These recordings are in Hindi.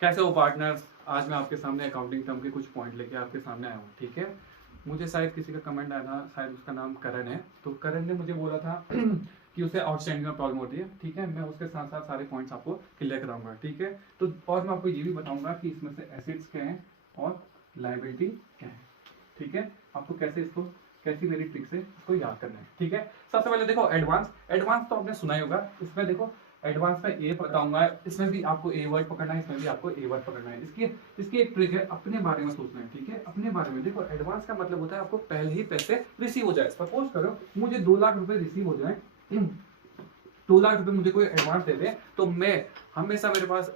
कैसे हो पार्टनर्स? आज मैं आपके सामने अकाउंटिंग टर्म के कुछ पॉइंट लेके आपके सामने आया हूँ। ठीक है, मुझे शायद किसी का कमेंट आया था, शायद उसका नाम करण है। तो करण ने मुझे बोला था कि उसे आउटस्टैंडिंग में प्रॉब्लम होती है। ठीक है, मैं उसके साथ साथ सारे पॉइंट्स आपको क्लियर कराऊंगा। ठीक है, तो और मैं आपको ये भी बताऊंगा कि इसमें से एसेट्स क्या हैं और लायबिलिटी क्या है। ठीक है, आपको कैसे इसको कैसी मेरी ट्रिक से इसको याद करना है। ठीक है, सबसे पहले देखो एडवांस। एडवांस तो आपने सुना ही होगा। इसमें देखो एडवांस में ए बताऊंगा, इसमें भी आपको ए वर्ड पकड़ना है, इसमें भी आपको ए वर्ड पकड़ना है। इसकी एक ट्रिक है, अपने बारे में सोचना है। ठीक है, अपने बारे में देखो। एडवांस का मतलब होता है आपको पहले ही पैसे रिसीव हो जाए। सपोज करो मुझे 2 लाख रुपए रिसीव हो जाए, 2 लाख रुपए मुझे कोई एडवांस दे दे, तो मैं हमेशा मेरे पास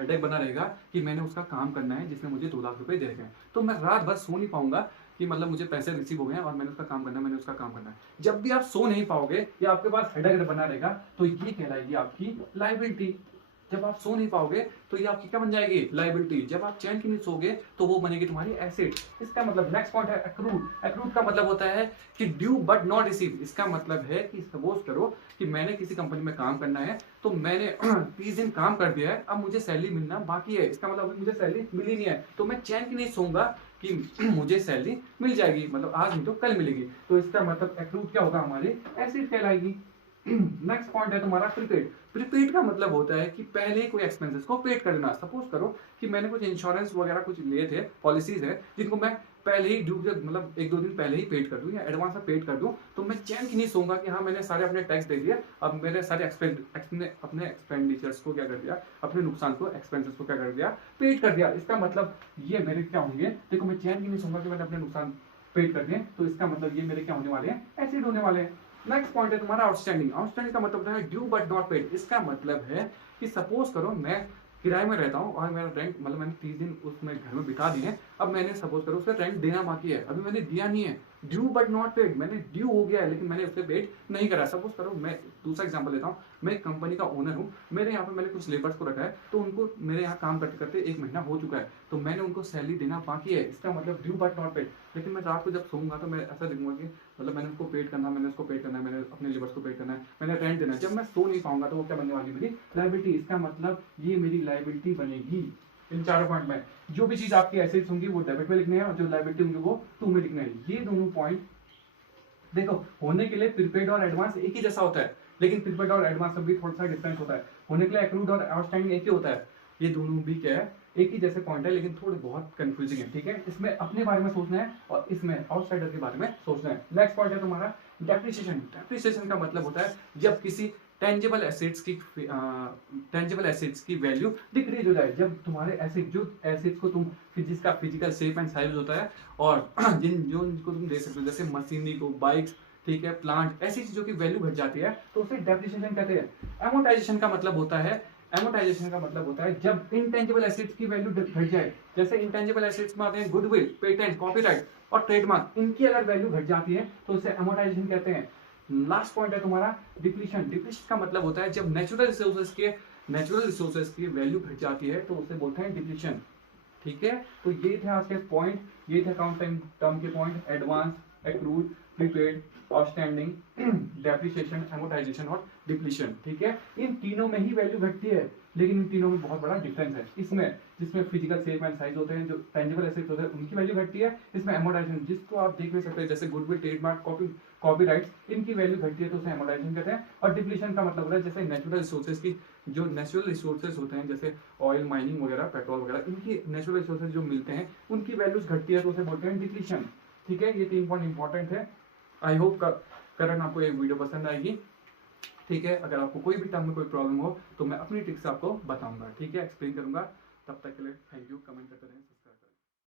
हेडेक बना रहेगा कि मैंने उसका काम करना है जिसने मुझे 2 लाख रुपए दे रखे हैं। तो मैं रात भर सो नहीं पाऊंगा कि मतलब मुझे पैसे रिसीव हो गए और मैंने उसका काम करना है, मैंने उसका काम करना है। जब भी आप सो नहीं पाओगे या आपके पास हेडेक बना रहेगा, तो ये कहलाएगी आपकी लायबिलिटी। जब आप सो नहीं पाओगे तो ये आपकी क्या बन जाएगी? लायबिलिटी। जब आप चैन की नहीं सोगे तो वो बनेगी तुम्हारी एसेट। इसका मतलब नेक्स्ट पॉइंट है एक्रूड। एक्रूड का मतलब होता है कि ड्यू बट नॉट रिसीव। इसका मतलब है कि सपोज करो कि मैंने किसी कंपनी में काम करना है, तो मैंने 30 दिन काम कर दिया है, अब मुझे सैलरी मिलना बाकी है। इसका मतलब मुझे सैलरी मिली नहीं है, तो मैं चैन की नहीं सोऊंगा कि मुझे सैलरी मिल जाएगी, मतलब आज नहीं तो कल मिलेगी। तो इसका मतलब एक्रूड क्या होगा? हमारी एसेट कहलाएगी। नेक्स्ट पॉइंट है तुम्हारा प्रीपेड। प्रीपेड का मतलब होता है कि पहले ही कोई एक्सपेंसेस को पेड कर देना। सपोज करो कि मैंने कुछ इंश्योरेंस वगैरह कुछ लिए थे, पॉलिसीज है जिनको मैं पहले ही ड्यू मतलब 1-2 दिन पहले ही पेड कर दूं या एडवांस में पेड कर दूं, तो मैं चैन की नहीं सोऊंगा कि हाँ मैंने सारे अपने टैक्स दे दिए, अब मेरे सारे अपने एक्सपेंडिचर्स को क्या कर दिया, अपने नुकसान को, एक्सपेंसेस को क्या कर दिया, पेड कर दिया। इसका मतलब ये मेरे क्या होंगे? देखो, मैं चैन की नहीं सोऊंगा कि मैंने अपने नुकसान पेड कर दिए, तो इसका मतलब ये मेरे क्या होने वाले हैं? एसिड होने वाले हैं। नेक्स्ट पॉइंट है तुम्हारा आउटस्टैंडिंग। आउटस्टैंडिंग का मतलब होता है ड्यू बट नॉट पेड। इसका मतलब है कि सपोज करो मैं किराए में रहता हूँ और मेरा रेंट मतलब मैंने 30 दिन उसमें घर में बिता दिए हैं, अब मैंने सपोज करो उसका रेंट देना बाकी है, अभी मैंने दिया नहीं है। ड्यू बट नॉट पेड, मैंने ड्यू हो गया है लेकिन मैंने उसे पेड नहीं करा। सपोज करो मैं दूसरा एग्जांपल लेता हूँ, मैं एक कंपनी का ओनर हूँ, मेरे यहाँ पे मैंने कुछ लेबर्स को रखा है, तो उनको मेरे यहाँ काम करते करते 1 महीना हो चुका है, तो मैंने उनको सैलरी देना बाकी है। इसका मतलब ड्यू बट नॉट पेड। लेकिन मैं रात को जब सोऊंगा तो मैं ऐसा देखूंगा कि मतलब मैंने उसको पेड करना, मैंने उसको पेड करना है, मैंने अपने लेबर्स को पेड करना है, मैंने रेंट देना है। जब मैं सो नहीं पाऊंगा तो वो क्या बनने वाली मेरी? लायबिलिटी। इसका मतलब ये मेरी लायबिलिटी बनेगी। इन चारों पॉइंट में जो भी चीज आपकी एसेट्स होंगी वो डेबिट में लिखने हैं और जो लायबिलिटी होंगी वो टू में लिखने हैं। ये दोनों पॉइंट देखो, होने के लिए प्रीपेड और एडवांस एक ही जैसा होता है, लेकिन प्रीपेड और एडवांस में भी थोड़ा सा डिफरेंस होता है। होने के लिए एक्रूड और आउटस्टैंडिंग एक ही होता है। ये दोनों भी क्या है? एक ही जैसे पॉइंट है, लेकिन थोड़े बहुत कंफ्यूजिंग है। ठीक है, इसमें अपने बारे में सोचना है और इसमें आउटसाइडर के बारे में सोचना है। नेक्स्ट पॉइंट है तुम्हारा डेप्रिसिएशन। डेप्रिसिएशन का मतलब होता है जब किसी टेंजिबल एसेट्स की वैल्यू डिक्रीज हो जाए। जब तुम्हारे एसेट जो एसेट्स को तुम जिसका फिजिकल शेप एंड साइज होता है और जिनको तुम दे सकते हो, जैसे मशीनरी को, बाइक्स, ठीक है, प्लांट, ऐसी चीजों की वैल्यू घट जाती है, तो उसे डेप्रिसिएशन कहते हैं। एमोटाइजेशन का मतलब होता है जब इंटेंजिबल एसेट्स की वैल्यू घट जाए। जैसे इंटेंजिबल एसेट्स में आते हैं गुडविल, पेटेंट, कॉपीराइट और ट्रेडमार्क। इनकी अगर वैल्यू घट जाती है तो उसे एमोटाइजेशन कहते हैं। लास्ट पॉइंट है तुम्हारा डिप्लीशन। डिप्लीशन का मतलब होता है जब नेचुरल रिसोर्सेज की वैल्यू घट जाती है तो उसे बोलते हैं डिप्लीशन। ठीक है, तो ये थे आज के पॉइंट, ये थे अकाउंटिंग टर्म के point: advance, accrued, prepaid, outstanding, depreciation, amortisation और डिप्लीशन। ठीक है, इन तीनों में ही वैल्यू घटती है, लेकिन इन तीनों में बहुत बड़ा डिफरेंस है। इसमें जिसमें फिजिकल शेप एंड साइज होते हैं, जो टेंजिबल एसेट्स होते हैं, उनकी वैल्यू घटती है। इसमें एमोटाइजेशन, जिसको आप देख नहीं सकते, जैसे गुडविल, ट्रेडमार्क, कॉपीराइट्स, इनकी वैल्यू घटती है तो उसे एमोटाइजेशन कहते हैं। और डिप्लीशन का मतलब होता है जैसे नेचुरल रिसोर्सेज होते हैं, जैसे ऑयल, माइनिंग वगैरह, पेट्रोल वगैरह, इनकी नेचुरल रिसोर्सेज जो मिलते हैं उनकी वैल्यूज घटती है तो उसे बोलते हैं डिप्लीशन। ठीक है, ये 3 पॉइंट इंपॉर्टेंट है। आई होप करण आपको ये वीडियो पसंद आएगी। ठीक है, अगर आपको कोई भी टर्म में कोई प्रॉब्लम हो तो मैं अपनी ट्रिक से आपको बताऊंगा। ठीक है, एक्सप्लेन करूंगा। तब तक के लिए थैंक यू। कमेंट करते रहें।